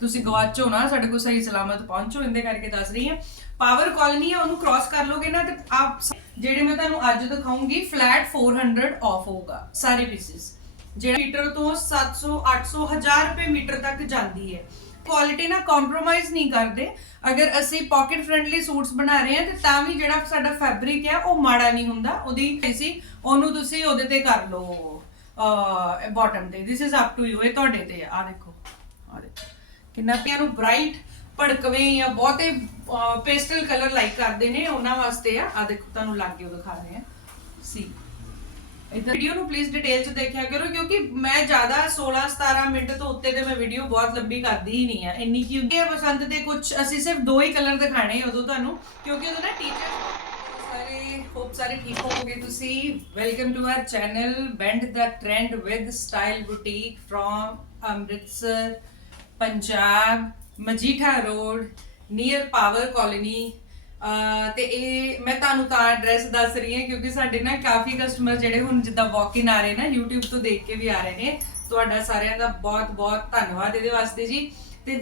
ਤੁਸੀਂ ਗਵਾਚੋ ਨਾ, ਸਾਡੇ ਕੋਲ ਸਹੀ ਸਲਾਮਤ ਪਹੁੰਚੋ, ਇਹਦੇ ਕਰਕੇ ਦੱਸ ਰਹੀ ਹਾਂ। ਪਾਵਰ ਕਾਲੋਨੀ ਆ, ਉਹਨੂੰ ਕ੍ਰਾਸ ਕਰ ਲੋਗੇ ਨਾ ਤੇ ਆਪ ਜਿਹੜੇ ਮੈਂ ਤੁਹਾਨੂੰ ਅੱਜ ਦਿਖਾਉਂਗੀ ਫਲੈਟ 400 ਆਫ ਹੋਊਗਾ, ਸਾਰੇ ਪੀਸਿਸ ਜਿਹੜਾ ਮੀਟਰ ਤੋਂ 700 800 1000 ਰੁਪਏ ਮੀਟਰ ਤੱਕ ਜਾਂਦੀ ਹੈ। ਕੁਆਲਿਟੀ ਨਾਲ ਕੰਪਰੋਮਾਈਜ਼ ਨਹੀਂ ਕਰਦੇ। ਅਗਰ ਅਸੀਂ ਪਾਕਟ ਫ੍ਰੈਂਡਲੀ ਸੂਟਸ ਬਣਾ ਰਹੇ ਹਾਂ ਤੇ ਤਾਂ ਵੀ ਜਿਹੜਾ ਸਾਡਾ ਫੈਬਰਿਕ ਹੈ, ਉਹ ਮਾੜਾ ਨਹੀਂ ਹੁੰਦਾ। ਉਹਦੀ ਸੀ ਉਹਨੂੰ ਤੁਸੀਂ ਉਹਦੇ ਤੇ ਕਰ ਲਓ ਬਾਟਮ ਤੇ। This is up to you ਇਹ ਤੁਹਾਡੇ ਤੇ ਆਹ ਆ ਦੇਖੋ। ਕਿੰਨਾ ਪਿਆ ਬ੍ਰਾਈਟ ਭੜਕਵੇਂ ਜਾਂ ਬਹੁਤੇ ਪੇਸਟਲ ਕਲਰ ਲਾਈਕ ਕਰਦੇ ਨੇ, ਉਹਨਾਂ ਵਾਸਤੇ ਆ। ਆ ਦੇਖੋ, ਤੁਹਾਨੂੰ ਲੱਗ ਗਿਆ ਦਿਖਾ ਰਹੇ ਆ। ਸੀ ਇਧਰ ਵੀਡੀਓ ਨੂੰ ਪਲੀਜ਼ ਡਿਟੇਲ ਚ ਦੇਖਿਆ ਕਰੋ, ਕਿਉਂਕਿ ਮੈਂ ਜ਼ਿਆਦਾ 16 17 ਮਿੰਟ ਤੋਂ ਉੱਤੇ ਤੇ ਮੈਂ ਵੀਡੀਓ ਬਹੁਤ ਲੰਬੀ ਕਰਦੀ ਹੀ ਨਹੀਂ ਆ। ਇੰਨੀ ਕਿਉਂਕਿ ਪਸੰਦ ਦੇ ਕੁਝ ਅਸੀਂ ਸਿਰਫ ਦੋ ਹੀ ਕਲਰ ਦਿਖਾਣੇ ਉਦੋਂ ਤੁਹਾਨੂੰ, ਕਿਉਂਕਿ ਉਹਦਾ ਨਾ ਟੀਚਰ ਸਾਰੇ ਹੋਪ ਸਾਰੇ ਠੀਕ ਹੋਵੋਗੇ ਤੁਸੀਂ। Welcome to our channel band the trend with style boutique from Amritsar Punjab, Majitha road near power colony ਤੇ ਇਹ, ਮੈਂ ਤੁਹਾਨੂੰ ਤਾਂ ਐਡਰੈਸ ਦੱਸ ਰਹੀ ਹਾਂ ਕਿਉਂਕਿ ਸਾਡੇ ਨਾ ਕਾਫੀ ਕਸਟਮਰ ਜਿਹੜੇ ਹੁਣ ਜਿੱਦਾਂ ਵਾਕ ਇਨ ਆ ਰਹੇ ਨਾ YouTube ਤੋਂ ਦੇਖ ਕੇ ਵੀ ਆ ਰਹੇ ਨੇ। ਤੁਹਾਡਾ ਸਾਰਿਆਂ ਦਾ ਬਹੁਤ ਬਹੁਤ ਧੰਨਵਾਦ ਇਹਦੇ ਵਾਸਤੇ ਜੀ। ਤੇ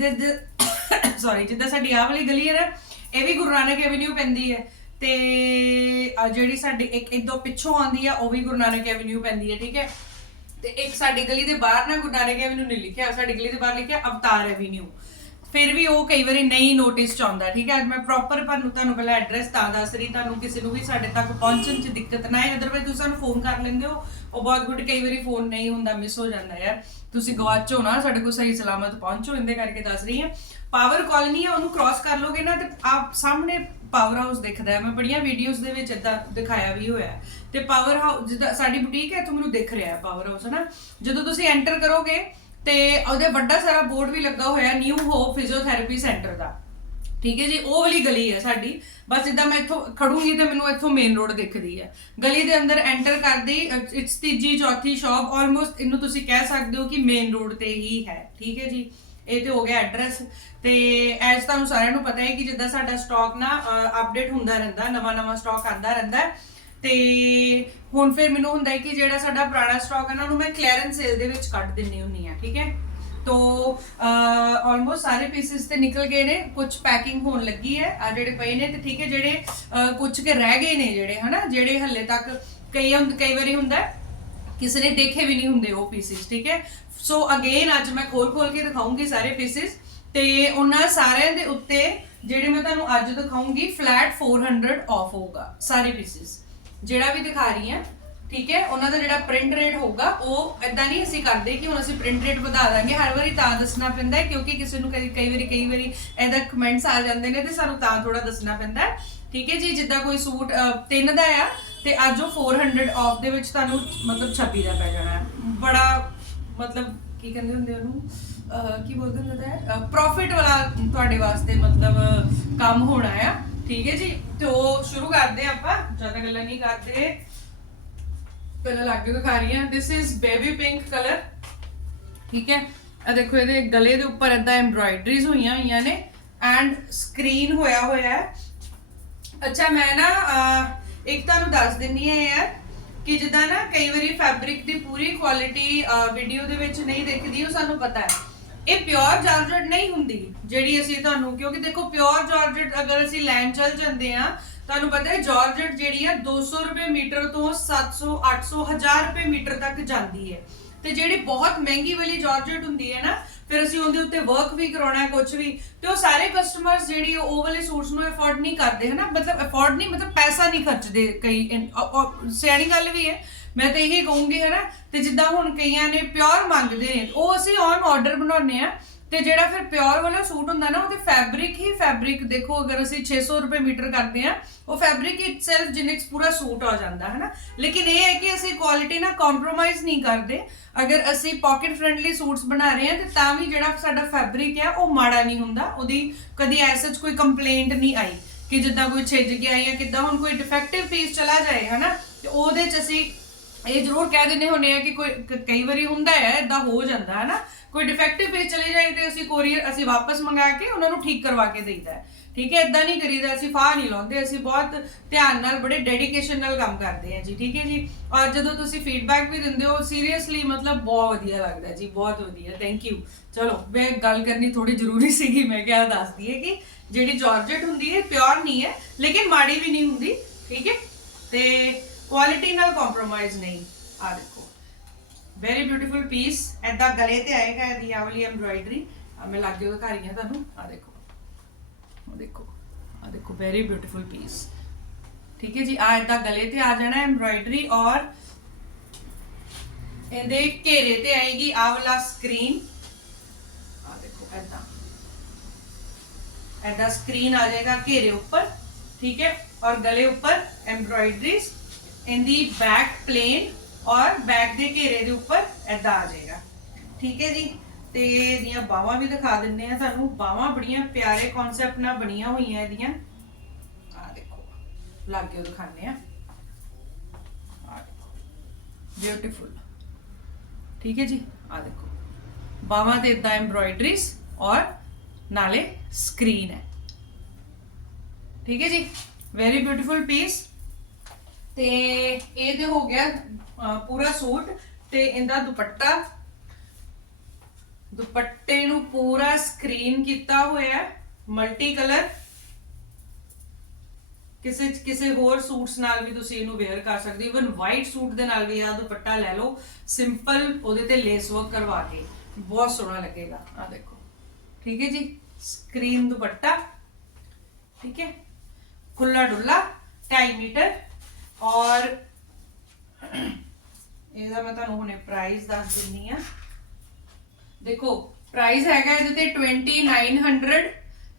ਸੌਰੀ ਜਿੱਦਾਂ ਸਾਡੀ ਆਹ ਵਾਲੀ ਗਲੀ ਹੈ ਨਾ, ਇਹ ਵੀ ਗੁਰੂ ਨਾਨਕ ਐਵਨਿਊ ਪੈਂਦੀ ਹੈ। ਤੇ ਜਿਹੜੀ ਸਾਡੀ ਇੱਕ ਇਦੋਂ ਪਿੱਛੋਂ ਆਉਂਦੀ ਆ, ਉਹ ਵੀ ਗੁਰੂ ਨਾਨਕ ਐਵਨਿਊ ਪੈਂਦੀ ਹੈ, ਠੀਕ ਹੈ? ਤੇ ਇੱਕ ਸਾਡੀ ਗਲੀ ਦੇ ਬਾਹਰ ਨਾ ਗੁਰੂ ਨਾਨਕ ਐਵਨਿਊ ਨਹੀਂ ਲਿਖਿਆ, ਸਾਡੀ ਗਲੀ ਦੇ ਬਾਹਰ ਲਿਖਿਆ ਅਵਤਾਰ ਐਵਨਿਊ ਫਿਰ ਵੀ ਉਹ ਕਈ ਵਾਰੀ ਨਹੀਂ ਨੋਟਿਸ ਚ ਆਉਂਦਾ ਠੀਕ ਹੈ? ਅੱਜ ਮੈਂ ਪ੍ਰੋਪਰ ਤੁਹਾਨੂੰ ਤੁਹਾਨੂੰ ਪਹਿਲਾਂ ਐਡਰੈਸ ਤਾਂ ਦੱਸ ਰਹੀ, ਤੁਹਾਨੂੰ ਕਿਸੇ ਨੂੰ ਵੀ ਸਾਡੇ ਤੱਕ ਪਹੁੰਚਣ ਚ ਦਿੱਕਤ ਨਾ ਆਏ ਅਦਰਵਾਈਜ਼ ਤੁਸੀਂ ਸਾਨੂੰ ਫੋਨ ਕਰ ਲੈਂਦੇ ਹੋ। ਉਹ ਬਹੁਤ ਗੁੱਡ ਕਈ ਵਾਰੀ ਫੋਨ ਨਹੀਂ ਹੁੰਦਾ ਮਿਸ ਹੋ ਜਾਂਦਾ ਯਾਰ। ਤੁਸੀਂ ਗਵਾਚੋ ਨਾ, ਸਾਡੇ ਕੋਲ ਸਹੀ ਸਲਾਮਤ ਪਹੁੰਚੋ, ਇਹਦੇ ਕਰਕੇ ਦੱਸ ਰਹੀ ਹਾਂ। ਪਾਵਰ ਕਾਲੋਨੀ ਆ, ਉਹਨੂੰ ਕ੍ਰਾਸ ਕਰ ਲੋਗੇ ਨਾ ਤੇ ਆਪ ਸਾਹਮਣੇ ਪਾਵਰ ਹਾਊਸ ਦਿਖਦਾ ਹੈ। ਮੈਂ ਬੜੀਆਂ ਵੀਡੀਓਜ਼ ਦੇ ਵਿੱਚ ਇਦਾਂ ਦਿਖਾਇਆ ਵੀ ਹੋਇਆ ਤੇ ਪਾਵਰ ਹਾਊਸ ਜਿੱਦਾਂ ਸਾਡੀ ਬੁਟੀਕ ਹੈ, ਇੱਥੋਂ ਮੈਨੂੰ ਦਿਖ ਰਿਹਾ ਹੈ ਪਾਵਰ ਹਾਊਸ ਹਨਾ? ਜਦੋਂ ਤੁਸੀਂ ਐਂਟਰ ਕਰੋਗੇ ਤੇ ਉਹਦੇ ਵੱਡਾ ਸਾਰਾ ਬੋਰਡ ਵੀ ਲੱਗਾ ਹੋਇਆ ਨਿਊ ਹੋਪ ਫਿਜ਼ੀਓਥੈਰੇਪੀ ਸੈਂਟਰ ਦਾ। ਠੀਕ ਹੈ ਜੀ? ਉਹ ਵਾਲੀ ਗਲੀ ਹੈ ਸਾਡੀ। ਬਸ ਜਿੱਦਾਂ ਮੈਂ ਇੱਥੋਂ ਖੜੂੰਗੀ ਤੇ ਮੈਨੂੰ ਇੱਥੋਂ ਮੇਨ ਰੋਡ ਦਿਖਦੀ ਹੈ। ਗਲੀ ਦੇ ਅੰਦਰ ਐਂਟਰ ਕਰਦੀ ਇਟਸ ਤੀਜੀ ਚੌਥੀ ਸ਼ਾਪ ਆਲਮੋਸਟ ਇਹਨੂੰ ਤੁਸੀਂ ਕਹਿ ਸਕਦੇ ਹੋ ਕਿ ਮੇਨ ਰੋਡ ਤੇ ਹੀ ਹੈ। ਠੀਕ ਹੈ ਜੀ? ਇਹ ਤੇ ਹੋ ਗਿਆ ਐਡਰੈਸ ਤੇ ਐਸ ਤੁਹਾਨੂੰ ਸਾਰਿਆਂ ਨੂੰ ਪਤਾ ਹੈ ਕਿ ਜਿੱਦਾਂ ਸਾਡਾ ਸਟਾਕ ਨਾ ਅਪਡੇਟ ਹੁੰਦਾ ਰਹਿੰਦਾ ਨਵਾਂ ਨਵਾਂ ਸਟਾਕ ਆਂਦਾ ਰਹਿੰਦਾ ਹੈ। ਤੇ ਹੁਣ ਫਿਰ ਮੈਨੂੰ ਹੁੰਦਾ ਹੈ ਕਿ ਜਿਹੜਾ ਸਾਡਾ ਪੁਰਾਣਾ ਸਟਾਕ ਹੈ ਨਾ, ਉਹਨੂੰ ਮੈਂ ਕਲੀਅਰੈਂਸ ਸੇਲ ਦੇ ਵਿੱਚ ਕੱਢ ਦਿੰਨੀ ਹੁੰਨੀ ਆ ਠੀਕ ਹੈ? ਤੋ ਆਲਮੋਸਟ ਸਾਰੇ ਪੀਸਿਸ ਤੇ ਨਿਕਲ ਗਏ ਨੇ, ਕੁਝ ਪੈਕਿੰਗ ਹੋਣ ਲੱਗੀ ਹੈ ਆ ਜਿਹੜੇ ਪਏ ਨੇ, ਤੇ ਠੀਕ ਹੈ, ਜਿਹੜੇ ਕੁਝ ਕੇ ਰਹਿ ਗਏ ਨੇ ਜਿਹੜੇ, ਹਨਾ? ਜਿਹੜੇ ਹੱਲੇ ਤੱਕ ਕਈ ਹੁੰਦ- ਕਈ ਵਾਰੀ ਹੁੰਦਾ ਕਿਸੇ ਨੇ ਦੇਖੇ ਵੀ ਨਹੀਂ ਹੁੰਦੇ ਉਹ ਪੀਸਿਸ ਠੀਕ ਹੈ? ਸੋ ਅਗੇਨ ਅੱਜ ਮੈਂ ਖੋਲ ਖੋਲ ਕੇ ਦਿਖਾਉਂਗੀ ਸਾਰੇ ਪੀਸਿਸ ਤੇ ਉਹਨਾਂ ਸਾਰਿਆਂ ਦੇ ਉੱਤੇ, ਜਿਹੜੇ ਮੈਂ ਤੁਹਾਨੂੰ ਅੱਜ ਦਿਖਾਉਂਗੀ ਫਲੈਟ 400 ਆਫ ਹੋਊਗਾ, ਸਾਰੇ ਪੀਸਿਸ ਜਿਹੜਾ ਵੀ ਦਿਖਾ ਰਹੀ ਹਾਂ ਠੀਕ ਹੈ ਉਹਨਾਂ ਦਾ ਜਿਹੜਾ ਪ੍ਰਿੰਟ ਰੇਟ ਹੋਊਗਾ ਉਹ ਇਦਾਂ ਨਹੀਂ ਅਸੀਂ ਕਰਦੇ ਕਿ ਹੁਣ ਅਸੀਂ ਪ੍ਰਿੰਟ ਰੇਟ ਵਧਾ ਦਾਂਗੇ ਹਰ ਵਾਰੀ ਤਾਂ ਦੱਸਣਾ ਪੈਂਦਾ ਹੈ ਕਿਉਂਕਿ ਕਿਸੇ ਨੂੰ ਕਈ ਕਈ ਵਾਰੀ ਕਈ ਵਾਰੀ ਇਹਦਾ ਕਮੈਂਟਸ ਆ ਜਾਂਦੇ ਨੇ ਤੇ ਸਾਨੂੰ ਤਾਂ ਥੋੜਾ ਦੱਸਣਾ ਪੈਂਦਾ ਹੈ ਠੀਕ ਹੈ ਜੀ ਜਿੱਦਾਂ ਕੋਈ ਸੂਟ ਅਹ, ਤਿੰਨ ਦਾ ਆ ਤੇ ਅੱਜ ਉਹ 400 ਆਫ ਦੇ ਵਿੱਚ ਤੁਹਾਨੂੰ ਮਤਲਬ 26 ਦਾ ਪੈ ਜਾਣਾ ਹੈ। ਬੜਾ ਮਤਲਬ ਕੀ ਕਹਿੰਦੇ ਹੁੰਦੇ ਉਹਨੂੰ ਕੀ ਬੋਲਦੇ ਹੁੰਦੇ ਹੈ ਪ੍ਰੋਫਿਟ ਵਾਲਾ ਤੁਹਾਡੇ ਵਾਸਤੇ ਮਤਲਬ ਕੰਮ ਹੋਣਾ ਆ। ਠੀਕ ਹੈ ਜੀ, ਤੇ ਉਹ ਸ਼ੁਰੂ ਕਰਦੇ ਹਾਂ ਆਪਾਂ, ਜ਼ਿਆਦਾ ਗੱਲਾਂ ਨਹੀਂ ਕਰਦੇ। ਪਹਿਲਾਂ ਲੱਗ ਦਿਖਾ ਰਹੀ ਹਾਂ। This is baby pink color, ਠੀਕ ਹੈ? ਆ ਦੇਖੋ, ਇਹਦੇ ਗਲੇ ਦੇ ਉੱਪਰ ਏਦਾਂ ਐਮਬ੍ਰਾਇਡਰੀਜ਼ ਹੋਈਆਂ ਹੋਈਆਂ ਨੇ ਐਂਡ ਸਕਰੀਨ ਹੋਇਆ ਹੋਇਆ ਹੈ। ਅੱਛਾ, ਮੈਂ ਨਾ ਇੱਕ ਤੁਹਾਨੂੰ ਦੱਸ ਦਿੰਨੀ ਹੈ ਯਾਰ ਕਿ ਜਿੱਦਾਂ ਨਾ ਕਈ ਵਾਰੀ ਫੈਬਰਿਕ ਦੀ ਪੂਰੀ ਕੁਆਲਿਟੀ ਵੀਡੀਓ ਦੇ ਵਿੱਚ ਨਹੀਂ ਦਿਖਦੀ, ਉਹ ਸਾਨੂੰ ਪਤਾ ਹੈ। ਇਹ ਪਿਓਰ ਜਾਰਜਟ ਨਹੀਂ ਹੁੰਦੀ, ਜਿਹੜੀ ਅਸੀਂ ਤੁਹਾਨੂੰ, ਕਿਉਂਕਿ ਦੇਖੋ ਪਿਓਰ ਜਾਰਜਟ ਅਗਰ ਅਸੀਂ ਲੈਣ ਚੱਲ ਜਾਂਦੇ ਆ ਤੁਹਾਨੂੰ ਪਤਾ ਹੈ ਜਾਰਜਟ ਜਿਹੜੀ ਆ 200 ਰੁਪਏ ਮੀਟਰ ਤੋਂ 700 800 1000 ਰੁਪਏ ਮੀਟਰ ਤੱਕ ਜਾਂਦੀ ਹੈ। ਤੇ ਜਿਹੜੀ ਬਹੁਤ ਮਹਿੰਗੀ ਵਾਲੀ ਜਾਰਜਟ ਹੁੰਦੀ ਹੈ ਨਾ, ਫਿਰ ਅਸੀਂ ਉਹਦੇ ਉੱਤੇ ਵਰਕ ਵੀ ਕਰਾਉਣਾ ਹੈ ਕੁਝ ਵੀ। ਤੇ ਉਹ ਸਾਰੇ ਕਸਟਮਰਸ ਜਿਹੜੀ ਉਹ ਵਾਲੇ ਸੂਟਸ ਨੂੰ ਅਫੋਰਡ ਨਹੀਂ ਕਰਦੇ, ਹਨਾ? ਮਤਲਬ ਅਫੋਰਡ ਨਹੀਂ, ਮਤਲਬ ਪੈਸਾ ਨਹੀਂ ਖਰਚਦੇ ਕਈ ਸਿਆਣੀ ਗੱਲ ਵੀ ਹੈ। ਮੈਂ ਤਾਂ ਇਹੀ ਕਹੂੰਗੀ ਹੈ ਨਾ ਤੇ ਜਿੱਦਾਂ ਹੁਣ ਕਈਆਂ ਨੇ ਪਿਓਰ ਮੰਗਦੇ ਨੇ, ਉਹ ਅਸੀਂ ਔਨ ਆਰਡਰ ਬਣਾਉਂਦੇ ਆ ਤੇ ਜਿਹੜਾ ਫਿਰ ਪਿਓਰ ਵਾਲਾ ਸੂਟ ਹੁੰਦਾ ਨਾ, ਉਹਦੇ ਫੈਬਰਿਕ ਹੀ ਫੈਬਰਿਕ ਦੇਖੋ ਅਗਰ ਅਸੀਂ 600 ਰੁਪਏ ਮੀਟਰ ਕਰਦੇ ਆ ਉਹ ਫੈਬਰਿਕ ਇਟਸੈਲਫ ਜਿਨਿਕਸ ਪੂਰਾ ਸੂਟ ਆ ਜਾਂਦਾ ਹੈ ਨਾ ਲੇਕਿਨ ਇਹ ਹੈ ਕਿ ਅਸੀਂ ਕੁਆਲਿਟੀ ਨਾਲ ਕੰਪਰੋਮਾਈਜ਼ ਨਹੀਂ ਕਰਦੇ, ਅਗਰ ਅਸੀਂ ਪਾਕਟ ਫ੍ਰੈਂਡਲੀ ਸੂਟਸ ਬਣਾ ਰਹੇ ਹਾਂ, ਤੇ ਤਾਂ ਵੀ ਜਿਹੜਾ ਸਾਡਾ ਫੈਬਰਿਕ ਹੈ, ਉਹ ਮਾੜਾ ਨਹੀਂ ਹੁੰਦਾ, ਉਹਦੀ ਕਦੀ ਐਸਾ ਕੋਈ ਕੰਪਲੇਂਟ ਨਹੀਂ ਆਈ, ਕਿ ਜਿੱਦਾਂ ਕੋਈ ਛਿੱਜ ਗਿਆ ਜਾਂ ਕਿੱਦਾਂ ਹੁਣ ਕੋਈ ਡਿਫੈਕਟਿਵ ਪੀਸ ਚਲਾ ਜਾਏ, ਹਨਾ, ਤੇ ਉਹਦੇ ਚ ਅਸੀਂ ਇਹ ਜ਼ਰੂਰ ਕਹਿ ਦਿੰਦੇ ਹੁੰਦੇ ਆ ਕਿ ਕੋਈ ਕ- ਕਈ ਵਾਰੀ ਹੁੰਦਾ ਹੈ ਇਦਾਂ ਹੋ ਜਾਂਦਾ ਹੈ ਨਾ ਕੋਈ ਡਿਫੈਕਟਿਵ ਪੇਜ ਚਲੇ ਜਾਏ ਤੇ ਅਸੀਂ ਕੋਰੀਅਰ ਅਸੀਂ ਵਾਪਸ ਮੰਗਾ ਕੇ ਉਹਨਾਂ ਨੂੰ ਠੀਕ ਕਰਵਾ ਕੇ ਦੇਈਦਾ ਹੈ। ਠੀਕ ਹੈ ਇਦਾਂ ਨਹੀਂ ਕਰੀਦਾ, ਅਸੀਂ ਫਾਹ ਨਹੀਂ ਲਾਉਂਦੇ, ਅਸੀਂ ਬਹੁਤ ਧਿਆਨ ਨਾਲ, ਬੜੇ ਡੈਡੀਕੇਸ਼ਨ ਨਾਲ ਕੰਮ ਕਰਦੇ ਹਾਂ ਜੀ, ਠੀਕ ਹੈ ਜੀ? ਔਰ ਜਦੋਂ ਤੁਸੀਂ ਫੀਡਬੈਕ ਵੀ ਦਿੰਦੇ ਹੋ ਸੀਰੀਅਸਲੀ ਮਤਲਬ ਬਹੁਤ ਵਧੀਆ ਲੱਗਦਾ ਜੀ, ਬਹੁਤ ਵਧੀਆ ਥੈਂਕ ਯੂ ਚਲੋ, ਮੈਂ ਗੱਲ ਕਰਨੀ ਥੋੜੀ ਜ਼ਰੂਰੀ ਸੀਗੀ, ਮੈਂ ਕਿਹਾ ਦੱਸ ਦਈਏ ਕਿ ਜਿਹੜੀ ਜਾਰਜਟ ਹੁੰਦੀ ਹੈ ਪਿਓਰ ਨਹੀਂ ਹੈ, ਲੇਕਿਨ ਮਾੜੀ ਵੀ ਨਹੀਂ ਹੁੰਦੀ, ਠੀਕ ਹੈ? ਤੇ ਕੁਆਲਿਟੀ ਨਾਲ ਕੰਪਰੋਮਾਈਜ਼ ਨਹੀਂ। ਆ ਦੇਖੋ। ਵੈਰੀ ਬਿਊਟੀਫੁਲ ਪੀਸ ਐਦਾਂ ਗਲੇ ਤੇ ਆਏਗਾ ਇਹਦੀ ਆਹ ਵਾਲੀ ਐਮਬ੍ਰਾਇਡਰੀ ਮੈਂ ਲੱਗੇ ਦਿਖਾ ਰਹੀ ਤੁਹਾਨੂੰ। ਆ ਦੇਖੋ। ਆ ਦੇਖੋ। ਆ ਦੇਖੋ। ਵੈਰੀ ਬਿਊਟੀਫੁਲ ਪੀਸ ਠੀਕ ਹੈ ਜੀ? ਆ ਏਦਾਂ ਗਲੇ ਤੇ ਆ ਜਾਣਾ ਐਮਬ੍ਰਾਇਡਰੀ ਔਰ ਇਹਦੇ ਘੇਰੇ ਤੇ ਆਏਗੀ ਆ ਵਾਲਾ ਸਕਰੀਨ ਆ ਦੇਖੋ, ਏਦਾਂ। ਏਦਾਂ ਸਕਰੀਨ ਆ ਜਾਏਗਾ ਘੇਰੇ ਉੱਪਰ। ਠੀਕ ਹੈ? ਔਰ ਗਲੇ ਉੱਪਰ ਐਮਬ੍ਰਾਇਡਰੀਜ਼ ਇਹਦੀ ਬੈਕ ਪਲੇਨ ਔਰ ਬੈਕ ਦੇ ਘੇਰੇ ਦੇ ਉੱਪਰ ਏਦਾਂ ਆ ਜਾਏਗਾ। ਠੀਕ ਹੈ ਜੀ? ਤੇ ਇਹਦੀਆਂ ਬਾਹਾਂ ਵੀ ਦਿਖਾ ਦਿੰਨੇ ਆ ਤੁਹਾਨੂੰ। ਬਾਹਾਂ ਬੜੀਆਂ ਪਿਆਰੇ ਕਨਸੈਪਟ ਨਾਲ ਬਣੀਆਂ ਹੋਈਆਂ ਇਹਦੀਆਂ। ਆ ਦੇਖੋ, ਲਾਗੇ ਦਿਖਾਣੇ ਆ ਬਿਊਟੀਫੁਲ ਠੀਕ ਹੈ ਜੀ? ਆ ਦੇਖੋ, ਬਾਹਾਂ ਤੇ ਇਦਾਂ ਐਮਬ੍ਰਾਇਡਰੀਜ਼ ਔਰ ਨਾਲੇ ਸਕਰੀਨ ਹੈ। ਠੀਕ ਹੈ ਜੀ? ਵੈਰੀ ਬਿਊਟੀਫੁਲ ਪੀਸ ਤੇ ਇਹਦੇ ਹੋ ਗਿਆ ਪੂਰਾ ਸੂਟ ਤੇ ਇਹਦਾ ਦੁਪੱਟਾ। ਦੁਪੱਟੇ ਨੂੰ ਪੂਰਾ ਸਕਰੀਨ ਕੀਤਾ ਹੋਇਆ ਮਲਟੀ ਕਲਰ ਕਿਸੇ ਕਿਸੇ ਹੋਰ ਸੂਟਸ ਨਾਲ ਵੀ ਤੁਸੀਂ ਇਹਨੂੰ ਵੇਅਰ ਕਰ ਸਕਦੇ ਹੋ। ਇਵਨ ਵਾਈਟ ਸੂਟ ਦੇ ਨਾਲ ਵੀ ਆ ਦੁਪੱਟਾ ਲੈ ਲਓ। ਸਿੰਪਲ ਉਹਦੇ ਤੇ ਲੇਸ ਵਰਕ ਕਰਵਾ ਕੇ। ਬਹੁਤ ਸੋਹਣਾ ਲੱਗੇਗਾ। ਆ ਦੇਖੋ। ਠੀਕ ਹੈ ਜੀ? ਸਕਰੀਨ ਦੁਪੱਟਾ। ਠੀਕ ਹੈ? ਖੁੱਲਾ ਡੁੱਲਾ 2.5 ਮੀਟਰ। ਔਰ ਇਹਦਾ ਮੈਂ ਤੁਹਾਨੂੰ ਹੁਣੇ ਪ੍ਰਾਈਸ ਦੱਸ ਦਿੰਨੀ ਆ। ਦੇਖੋ ਪ੍ਰਾਈਸ ਹੈਗਾ ਇਹਦੇ ਤੇ 2900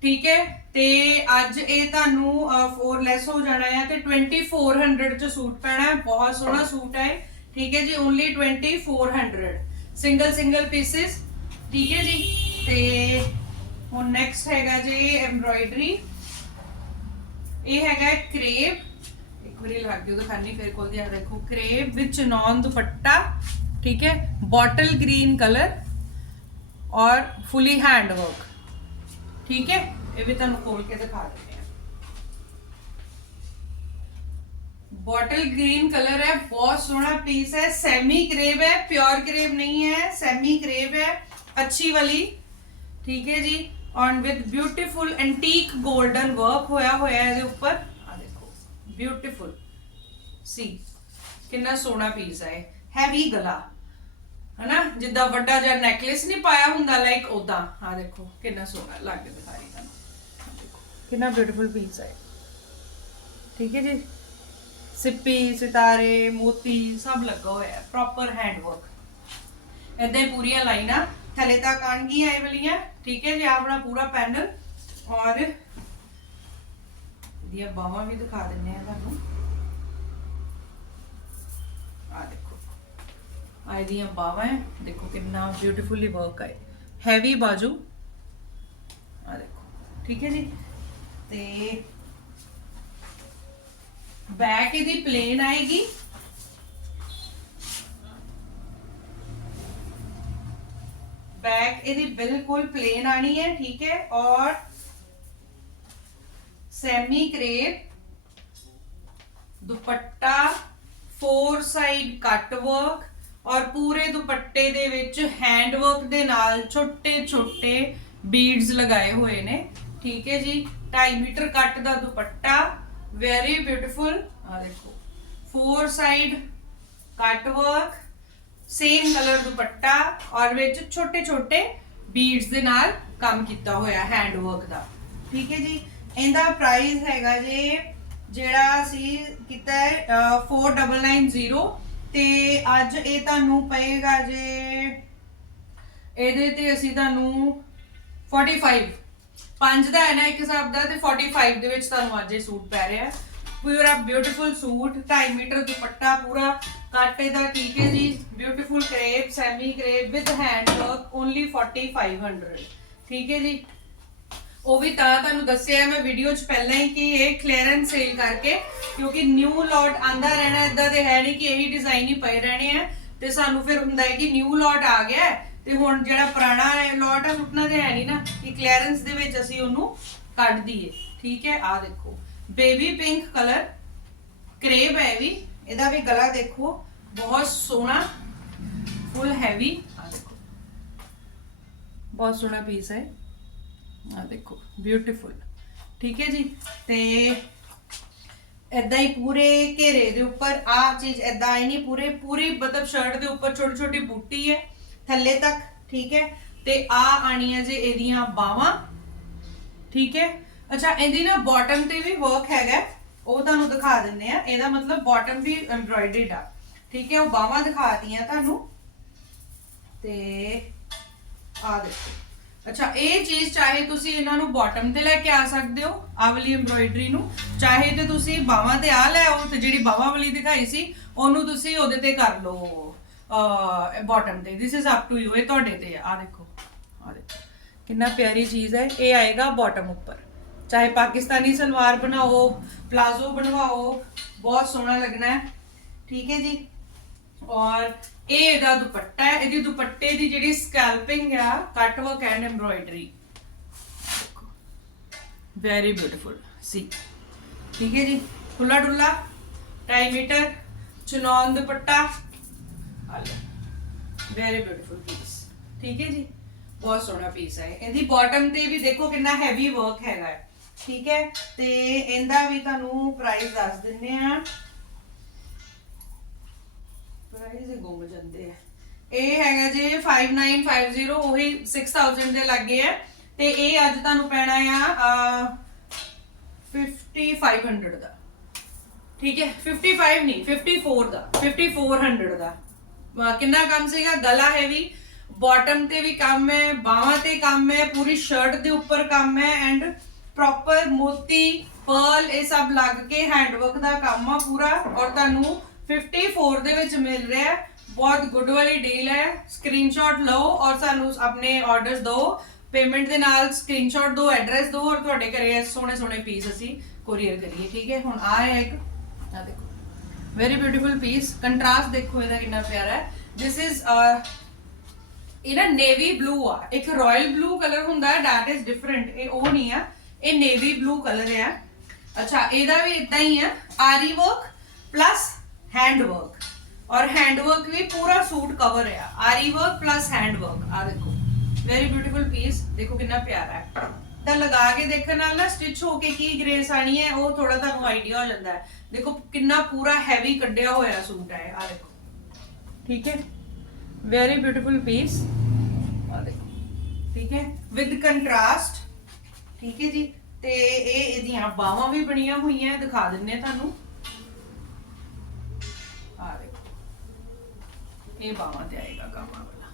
ਠੀਕ ਹੈ? ਤੇ ਅੱਜ ਇਹ ਤੁਹਾਨੂੰ 4 ਲੈਸ ਹੋ ਜਾਣਾ ਹੈ ਤੇ 2400 ਚ ਸੂਟ ਪੈਣਾ ਹੈ। ਬਹੁਤ ਸੋਹਣਾ ਸੂਟ ਹੈ ਠੀਕ ਹੈ ਜੀ? ਓਨਲੀ 2400 ਸਿੰਗਲ ਸਿੰਗਲ ਪੀਸਸ ਠੀਕ ਹੈ ਜੀ? ਤੇ ਹੁਣ ਨੈਕਸਟ ਹੈਗਾ ਜੀ ਐਮਬ੍ਰੋਇਡਰੀ ਇਹ ਹੈਗਾ ਕਰੇਵ ਵਾਰੀ ਲੱਗ ਦਿਓ ਦਿਖਾਣੀ ਫਿਰ ਕੋਲ ਆ ਦੇਖੋ ਕਰੇਵ ਵਿੱਚ ਨੌਨ ਦੁਪੱਟਾ ਠੀਕ ਹੈ ਬੋਟਲ ਗ੍ਰੀਨ ਕਲਰ ਔਰ ਫੁੱਲੀ ਹੈਂਡ ਵਰਕ ਠੀਕ ਹੈ ਇਹ ਵੀ ਤੁਹਾਨੂੰ ਖੋਲ ਕੇ ਦਿਖਾ ਦਿੰਦੇ ਆ ਬੋਟਲ ਗ੍ਰੀਨ ਕਲਰ ਹੈ ਬਹੁਤ ਸੋਹਣਾ ਪੀਸ ਹੈ ਸੈਮੀ ਕਰੇਵ ਹੈ ਪਿਓਰ ਕਰੇਵ ਨਹੀਂ ਹੈ ਸੈਮੀ ਕਰੇਵ ਹੈ ਅੱਛੀ ਵਾਲੀ ਠੀਕ ਹੈ ਜੀ on with beautiful antique golden work ਹੋਇਆ ਹੋਇਆ ਹੈ ਇਹਦੇ ਉੱਪਰ ਆ ਦੇਖੋ ਬਿਊਟੀਫੁਲ ਸੀ ਕਿੰਨਾ ਸੋਹਣਾ ਪੀਸ ਹੈ ਹੈਵੀ ਗਲਾ। ਹਨਾ? ਜਿੱਦਾਂ ਵੱਡਾ ਜਿਹਾ ਨੈਕਲੇਸ ਨਹੀਂ ਪਾਇਆ ਹੁੰਦਾ ਲਾਈਕ ਉਦਾਂ ਆ ਦੇਖੋ ਕਿੰਨਾ ਸੋਹਣਾ ਲੱਗ ਦਿਖਾ ਰਹੀ ਤੁਹਾਨੂੰ। ਦੇਖੋ, ਕਿੰਨਾ ਬਿਊਟੀਫੁਲ ਪੀਸ ਹੈ ਠੀਕ ਹੈ ਜੀ? ਸਿੱਪੀ ਸਿਤਾਰੇ ਮੋਤੀ ਸਭ ਲੱਗਾ ਹੋਇਆ ਹੈ। ਪ੍ਰੋਪਰ ਹੈਂਡ ਵਰਕ ਏਦਾਂ ਪੂਰੀਆਂ ਲਾਈਨਾਂ। ਥੱਲੇ ਤੱਕ ਆਣਗੀਆਂ ਇਹ ਵਾਲੀਆਂ। ਠੀਕ ਹੈ ਜੀ? ਆਪਣਾ ਪੂਰਾ ਪੈਨਲ। ਔਰ ਇਹਦੀਆਂ ਬਾਹਾਂ ਵੀ ਦਿਖਾ ਦਿੰਨੇ ਆ ਤੁਹਾਨੂੰ ਆ ਦੇਖੋ ਆ ਇਹਦੀਆਂ ਬਾਹਾਂ ਹੈ ਦੇਖੋ ਕਿੰਨਾ ਬਿਊਟੀਫੁਲੀ ਵਰਕ ਹੈ ਹੈਵੀ ਬਾਜੂ ਆ ਦੇਖੋ ਠੀਕ ਹੈ ਜੀ ਤੇ ਬੈਕ ਇਹਦੀ ਪਲੇਨ ਆਏਗੀ बैक यदि बिल्कुल प्लेन आनी है ठीक है और semi crepe, dupatta 4 side cut work ਔਰ ਪੂਰੇ ਦੁਪੱਟੇ ਦੇ ਵਿੱਚ ਹੈਂਡ ਵਰਕ ਦੇ ਨਾਲ ਛੋਟੇ ਛੋਟੇ ਬੀਡਸ ਲਗਾਏ ਹੋਏ ਨੇ। ਠੀਕ ਹੈ ਜੀ? 2.5 ਮੀਟਰ ਕੱਟ ਦਾ ਦੁਪੱਟਾ ਵੈਰੀ ਬਿਊਟੀਫੁਲ ਆ ਦੇਖੋ। 4 side cut work same colour ਦੁਪੱਟਾ ਔਰ ਵਿੱਚ ਛੋਟੇ ਛੋਟੇ ਬੀਡਸ ਦੇ ਨਾਲ ਕੰਮ ਕੀਤਾ ਹੋਇਆ ਹੈਂਡ ਵਰਕ ਦਾ। ਠੀਕ ਹੈ ਜੀ? ਇਹਦਾ ਪ੍ਰਾਈਸ ਹੈਗਾ ਜੀ ਜਿਹੜਾ ਅਸੀਂ ਕੀਤਾ ਹੈ ਅਹ, 4990 ਤੇ ਅੱਜ ਇਹ ਤੁਹਾਨੂੰ ਪਏਗਾ ਜੇ ਇਹਦੇ ਤੇ ਅਸੀਂ ਤੁਹਾਨੂੰ 45 ਪੰਜ ਦਾ ਹੈ ਨਾ ਇੱਕ ਹਿਸਾਬ ਦਾ ਤੇ 45 ਦੇ ਵਿੱਚ ਤੁਹਾਨੂੰ ਅੱਜ ਇਹ ਸੂਟ ਪੈ ਰਿਹਾ ਪੂਰਾ ਬਿਊਟੀਫੁਲ ਸੂਟ 2.5 ਮੀਟਰ ਦੁਪੱਟਾ ਪੂਰਾ ਕਾਟੇ ਦਾ ਠੀਕ ਹੈ ਜੀ beautiful crepe semi crepe with hand work only 4500 ਠੀਕ ਹੈ ਜੀ? ਉਹ ਵੀ ਤਾਂ ਤੁਹਾਨੂੰ ਦੱਸਿਆ ਮੈਂ ਵੀਡੀਓ 'ਚ ਪਹਿਲਾਂ ਹੀ ਕਿ ਇਹ ਕਲੀਅਰੈਂਸ ਸੇਲ ਕਰਕੇ, ਕਿਉਂਕਿ ਨਿਊ ਲੋਟ ਆਂਦਾ ਰਹਿਣਾ ਇਦਾਂ ਦੇ ਹੈ ਨਹੀਂ ਕਿ ਇਹੀ ਡਿਜ਼ਾਈਨ ਹੀ ਪਏ ਰਹਿਣੇ ਆ। ਤੇ ਸਾਨੂੰ ਫਿਰ ਹੁੰਦਾ ਹੈ ਕਿ ਨਿਊ ਲੋਟ ਆ ਗਿਆ ਤੇ ਹੁਣ ਜਿਹੜਾ ਪੁਰਾਣਾ ਲੋਟ ਹੈ ਸੁੱਟਣਾ ਤੇ ਹੈ ਨਹੀਂ ਨਾ ਕਿ ਕਲੀਅਰੈਂਸ ਦੇ ਵਿੱਚ ਅਸੀਂ ਉਹਨੂੰ ਕੱਢ ਦਈਏ। ਠੀਕ ਹੈ ਆ ਦੇਖੋ। ਬੇਬੀ ਪਿੰਕ ਕਲਰ ਕਰੇਬ ਹੈ ਵੀ। ਇਹਦਾ ਵੀ ਗਲਾ ਦੇਖੋ, ਬਹੁਤ ਸੋਹਣਾ ਫੁੱਲ ਹੈਵੀ ਆ ਬਹੁਤ ਸੋਹਣਾ ਪੀਸ ਹੈ। ਆ ਦੇਖੋ ਬਿਊਟੀਫੁਲ ਠੀਕ ਹੈ ਜੀ? ਤੇ ਇਦਾਂ ਹੀ ਪੂਰੇ ਘੇਰੇ ਦੇ ਉੱਪਰ ਆ ਚੀਜ਼ ਇਦਾਂ ਹੀ ਨਹੀਂ, ਪੂਰੇ, ਪੂਰੀ ਮਤਲਬ ਸ਼ਰਟ ਦੇ ਉੱਪਰ ਛੋਟੀ ਛੋਟੀ ਬੂਟੀ ਹੈ, ਥੱਲੇ ਤੱਕ, ਠੀਕ ਹੈ? ਤੇ ਆ ਆਣੀਆਂ ਜੇ ਇਹਦੀਆਂ ਬਾਹਾਂ, ਠੀਕ ਹੈ? ਅੱਛਾ, ਇਹਦੀ ਨਾ ਬਾਟਮ ਤੇ ਵੀ ਵਰਕ ਹੈਗਾ। ਉਹ ਤੁਹਾਨੂੰ ਦਿਖਾ ਦਿੰਨੇ ਆ ਇਹਦਾ ਮਤਲਬ ਬਾਟਮ ਵੀ ਐਮਬ੍ਰਾਇਡਰਡ ਆ। ਠੀਕ ਹੈ, ਉਹ ਬਾਹਾਂ ਦਿਖਾਤੀਆਂ ਤੁਹਾਨੂੰ। ਤੇ ਆ ਦੇਖੋ। ਅੱਛਾ, ਇਹ ਚੀਜ਼ ਚਾਹੇ ਤੁਸੀਂ ਇਹਨਾਂ ਨੂੰ ਬਾਟਮ ਤੇ ਲੈ ਕੇ ਆ ਸਕਦੇ ਹੋ, ਆਹ ਵਾਲੀ ਐਮਬ੍ਰਾਇਡਰੀ ਨੂੰ। ਚਾਹੇ ਤੇ ਤੁਸੀਂ ਬਾਹਾਂ ਤੇ ਆ ਲੈ ਆਓ, ਤੇ ਜਿਹੜੀ ਬਾਹਾਂ ਵਾਲੀ ਦਿਖਾਈ ਸੀ, ਉਹਨੂੰ ਤੁਸੀਂ ਉਹਦੇ ਤੇ ਕਰ ਲਓ ਅ ਬਾਟਮ ਤੇ। This is up to you ਇਹ ਤੁਹਾਡੇ ਤੇ ਆ। ਆਹ ਦੇਖੋ ਆ ਦੇਖੋ। ਕਿੰਨਾ ਪਿਆਰੀ ਚੀਜ਼ ਹੈ, ਇਹ ਆਏਗਾ ਬਾਟਮ ਉੱਪਰ। ਚਾਹੇ ਪਾਕਿਸਤਾਨੀ ਸਲਵਾਰ ਬਣਾਓ, ਪਲਾਜ਼ੋ ਬਣਵਾਓ, ਬਹੁਤ ਸੋਹਣਾ ਲੱਗਣਾ ਹੈ। ਠੀਕ ਹੈ ਜੀ? ਔਰ ਇਹ ਇਹਦਾ ਦੁਪੱਟਾ ਹੈ, ਇਹਦੀ ਦੁਪੱਟੇ ਦੀ ਜਿਹੜੀ ਸਕੈਲਪਿੰਗ ਆ cut work and embroidery very beautiful ਸੀ ਠੀਕ ਹੈ ਜੀ? ਖੁੱਲਾ ਡੁੱਲਾ ਢਾਈ metre, ਚੁਨੌਨ dupatta. Very beautiful piece ਠੀਕ ਹੈ ਜੀ? ਬਹੁਤ ਸੋਹਣਾ ਪੀਸ ਹੈ। ਇਹਦੀ ਬਾਟਮ ਤੇ ਵੀ ਦੇਖੋ ਕਿੰਨਾ ਹੈਵੀ ਵਰਕ ਹੈਗਾ ਹੈ। ਠੀਕ ਹੈ? ਤੇ ਇਹਦਾ ਵੀ ਤੁਹਾਨੂੰ ਪ੍ਰਾਈਸ ਦੱਸ ਦਿੰਨੇ ਆ ਪ੍ਰਾਈਸ ਹੀ ਗੁੰਮ ਜਾਂਦੇ ਆ। ਇਹ ਹੈਗਾ ਜੀ 5950 ਉਹੀ 6000 ਦੇ ਲੱਗੇ ਆ। ਤੇ ਇਹ ਅੱਜ ਤੁਹਾਨੂੰ ਪੈਣਾ ਆ 5500 ਦਾ। ਠੀਕ ਹੈ? 55 ਨਹੀਂ 54 ਦਾ 5400 ਦਾ। ਕਿੰਨਾ ਕੰਮ ਸੀਗਾ? ਗਲਾ ਹੈਵੀ ਬਾਟਮ ਤੇ ਵੀ ਕੰਮ ਹੈ, ਬਾਹਾਂ ਤੇ ਕੰਮ ਹੈ, ਪੂਰੀ ਸ਼ਰਟ ਦੇ ਉੱਪਰ ਕੰਮ ਹੈ ਐਂਡ ਪ੍ਰੋਪਰ ਮੋਤੀ ਪਰਲ ਇਹ ਸਭ ਲੱਗ ਕੇ ਹੈਂਡਵਰਕ ਦਾ ਕੰਮ ਆ ਪੂਰਾ। ਔਰ ਤੁਹਾਨੂੰ 54 ਦੇ ਵਿੱਚ ਮਿਲ ਰਿਹਾ ਹੈ। ਬਹੁਤ ਗੁੱਡ ਵਾਲੀ ਡੀਲ ਹੈ। ਸਕਰੀਨਸ਼ਾਟ ਲਓ ਔਰ ਸਾਨੂੰ ਆਪਣੇ ਆਰਡਰਸ ਦਿਓ। ਪੇਮੈਂਟ ਦੇ ਨਾਲ ਸਕਰੀਨਸ਼ਾਟ ਦਿਓ ਐਡਰੈਸ ਦਿਓ ਔਰ ਤੁਹਾਡੇ ਘਰੇ ਸੋਹਣੇ ਸੋਹਣੇ ਪੀਸ ਅਸੀਂ ਕੋਰੀਅਰ ਕਰੀਏ, ਠੀਕ ਹੈ? ਹੁਣ ਆ ਹੈ ਇੱਕ। ਆ ਦੇਖੋ। ਵੈਰੀ ਬਿਊਟੀਫੁਲ ਪੀਸ ਕੰਟਰਾਸਟ ਦੇਖੋ ਇਹਦਾ ਕਿੰਨਾ ਪਿਆਰਾ ਹੈ। ਥਿਸ ਇਜ਼ ਇਹ ਨਾ ਨੇਵੀ ਬਲੂ ਆ। ਇੱਕ ਰਾਇਲ ਬਲੂ ਕਲਰ ਹੁੰਦਾ ਹੈ। That is different ਇਹ ਉਹ ਨਹੀਂ ਆ। ਇਹ ਨੇਵੀ ਬਲੂ ਕਲਰ ਹੈ ਅੱਛਾ, ਇਹਦਾ ਵੀ ਇਦਾਂ ਹੀ ਆ। Aari work plus hand work ਔਰ ਹੈਂਡ ਵਰਕ ਵੀ ਪੂਰਾ ਸੂਟ ਕਵਰ ਹੈ ਆਰੀ ਵਰਕ ਪਲੱਸ ਹੈਂਡ ਵਰਕ ਆ ਦੇਖੋ ਵੈਰੀ ਬਿਊਟੀਫੁਲ ਪੀਸ ਦੇਖੋ ਕਿੰਨਾ ਪਿਆਰਾ ਹੈ ਤਾਂ ਲਗਾ ਕੇ ਦੇਖਣ ਨਾਲ ਨਾ ਸਟਿਚ ਹੋ ਕੇ ਕੀ ਗ੍ਰੇਸ ਆਣੀ ਹੈ ਉਹ ਥੋੜਾ ਤੁਹਾਨੂੰ ਆਈਡੀਆ ਹੋ ਜਾਂਦਾ ਹੈ ਦੇਖੋ ਕਿੰਨਾ ਪੂਰਾ ਹੈਵੀ ਕੱਢਿਆ ਹੋਇਆ ਸੂਟ ਹੈ ਆ ਦੇਖੋ ਠੀਕ ਹੈ ਵੈਰੀ ਬਿਊਟੀਫੁਲ ਪੀਸ ਆ ਦੇਖੋ ਠੀਕ ਹੈ ਵਿਦ ਕੰਟਰਾਸਟ ਠੀਕ ਹੈ ਜੀ ਤੇ ਇਹ ਇਹਦੀਆਂ ਬਾਹਾਂ ਵੀ ਬਣੀਆਂ ਹੋਈਆਂ ਦਿਖਾ ਦਿੰਨੇ ਆ ਤੁਹਾਨੂੰ ਆ ਦੇਖੋ। ਇਹ ਬਾਹਾਂ ਤੇ ਆਏਗਾ ਗਾਮਾ ਵਾਲਾ।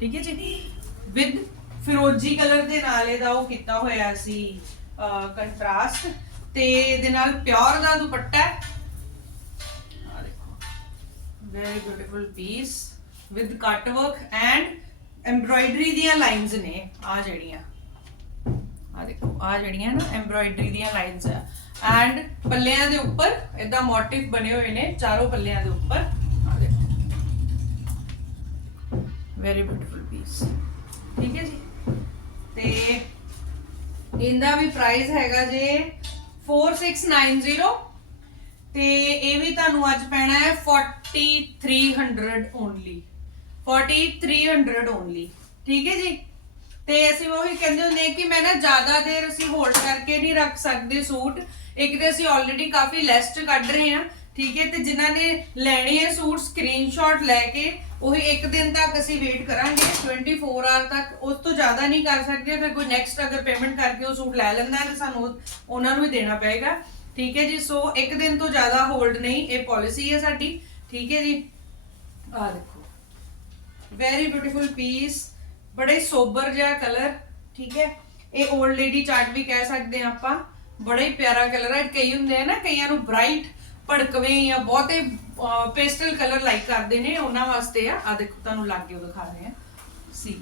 ਠੀਕ ਹੈ ਜੀ? ਵਿਦ ਫਿਰੋਜ਼ੀ ਕਲਰ ਦੇ ਨਾਲ ਇਹਦਾ ਉਹ ਕੀਤਾ ਹੋਇਆ ਸੀ ਕੰਟਰਾਸਟ ਤੇ ਇਹਦੇ ਨਾਲ ਪਿਓਰ ਦਾ ਦੁਪੱਟਾ ਹੈ। ਆ ਦੇਖੋ। Very beautiful piece with cut work and embroidery ਦੀਆਂ ਲਾਈਨਸ ਨੇ, ਆ ਜਿਹੜੀਆਂ। ਆ ਦੇਖੋ ਆ ਜਿਹੜੀਆਂ ਨਾ ਐਮਬ੍ਰਾਇਡਰੀ ਦੀਆਂ ਲਾਈਨਸ ਆ। ਐਂਡ ਪੱਲਿਆਂ ਦੇ ਉੱਪਰ ਇਦਾਂ ਮੋਟਿਵ ਬਣੇ ਹੋਏ ਨੇ ਚਾਰੋਂ ਪੱਲਿਆਂ ਦੇ ਉੱਪਰ। ਆ ਦੇਖੋ। ਵੈਰੀ ਬਿਊਟੀਫੁਲ ਪੀਸ ਠੀਕ ਹੈ ਜੀ? ਤੇ ਇਹਦਾ ਵੀ ਪ੍ਰਾਈਸ ਹੈਗਾ ਜੇ 4690 ਤੇ ਇਹ ਵੀ ਤੁਹਾਨੂੰ ਅੱਜ ਪੈਣਾ ਹੈ 4300 ਓਨਲੀ 4300 ਓਨਲੀ ਠੀਕ ਹੈ ਜੀ? ਤੇ ਅਸੀਂ ਉਹੀ ਕਹਿੰਦੇ ਹੁੰਦੇ ਕਿ ਮੈਂ ਨਾ ਜ਼ਿਆਦਾ ਦੇਰ ਅਸੀਂ ਹੋਲਡ ਕਰਕੇ ਨਹੀਂ ਰੱਖ ਸਕਦੇ ਸੂਟ। ਇੱਕ ਤੇ ਅਸੀਂ ਆਲਰੇਡੀ ਕਾਫੀ ਲੈਸ 'ਚ ਕੱਢ ਰਹੇ ਹਾਂ, ਠੀਕ ਹੈ, ਤੇ ਜਿਨ੍ਹਾਂ ਨੇ ਲੈਣੇ ਹੈ ਸੂਟ ਸਕਰੀਨਸ਼ਾਟ ਲੈ ਕੇ, ਉਹੀ ਇੱਕ ਦਿਨ ਤੱਕ ਅਸੀਂ ਵੇਟ ਕਰਾਂਗੇ 24 ਆਵਰ ਤੱਕ, ਉਸ ਤੋਂ ਜ਼ਿਆਦਾ ਨਹੀਂ ਕਰ ਸਕਦੇ, ਫਿਰ ਕੋਈ ਨੈਕਸਟ ਅਗਰ ਪੇਮੈਂਟ ਕਰਕੇ ਉਹ ਸੂਟ ਲੈ ਲੈਂਦਾ ਹੈ, ਤਾਂ ਸਾਨੂੰ ਉਹਨਾਂ ਨੂੰ ਵੀ ਦੇਣਾ ਪਏਗਾ। ਠੀਕ ਹੈ ਜੀ ਸੋ ਇੱਕ ਦਿਨ ਤੋਂ ਜ਼ਿਆਦਾ ਹੋਲਡ ਨਹੀਂ, ਇਹ ਪਾਲਿਸੀ ਹੈ ਸਾਡੀ। ਠੀਕ ਹੈ ਜੀ। ਆ ਦੇਖੋ। ਵੈਰੀ ਬਿਊਟੀਫੁਲ ਪੀਸ ਬੜੇ ਸੋਬਰ ਜਿਹਾ ਕਲਰ ਠੀਕ ਹੈ? ਇਹ 올ਡ ਲੇਡੀ ਚਾਰਟ ਵੀ ਕਹਿ ਸਕਦੇ ਹਾਂ ਆਪਾਂ। ਬੜਾ ਹੀ ਪਿਆਰਾ ਕਲਰ ਹੈ। ਕਈ ਹੁੰਦੇ ਆ ਨਾ, ਕਈਆਂ ਨੂੰ ਬ੍ਰਾਈਟ ਭੜਕਵੇਂ ਜਾਂ ਬਹੁਤੇ ਪੇਸਟਲ ਕਲਰ ਲਾਈਕ ਕਰਦੇ ਨੇ, ਉਹਨਾਂ ਵਾਸਤੇ ਆ। ਆ ਦੇਖੋ, ਤੁਹਾਨੂੰ ਲੱਗ ਕੇ ਦਿਖਾ ਰਹੇ ਆ। ਸੀ।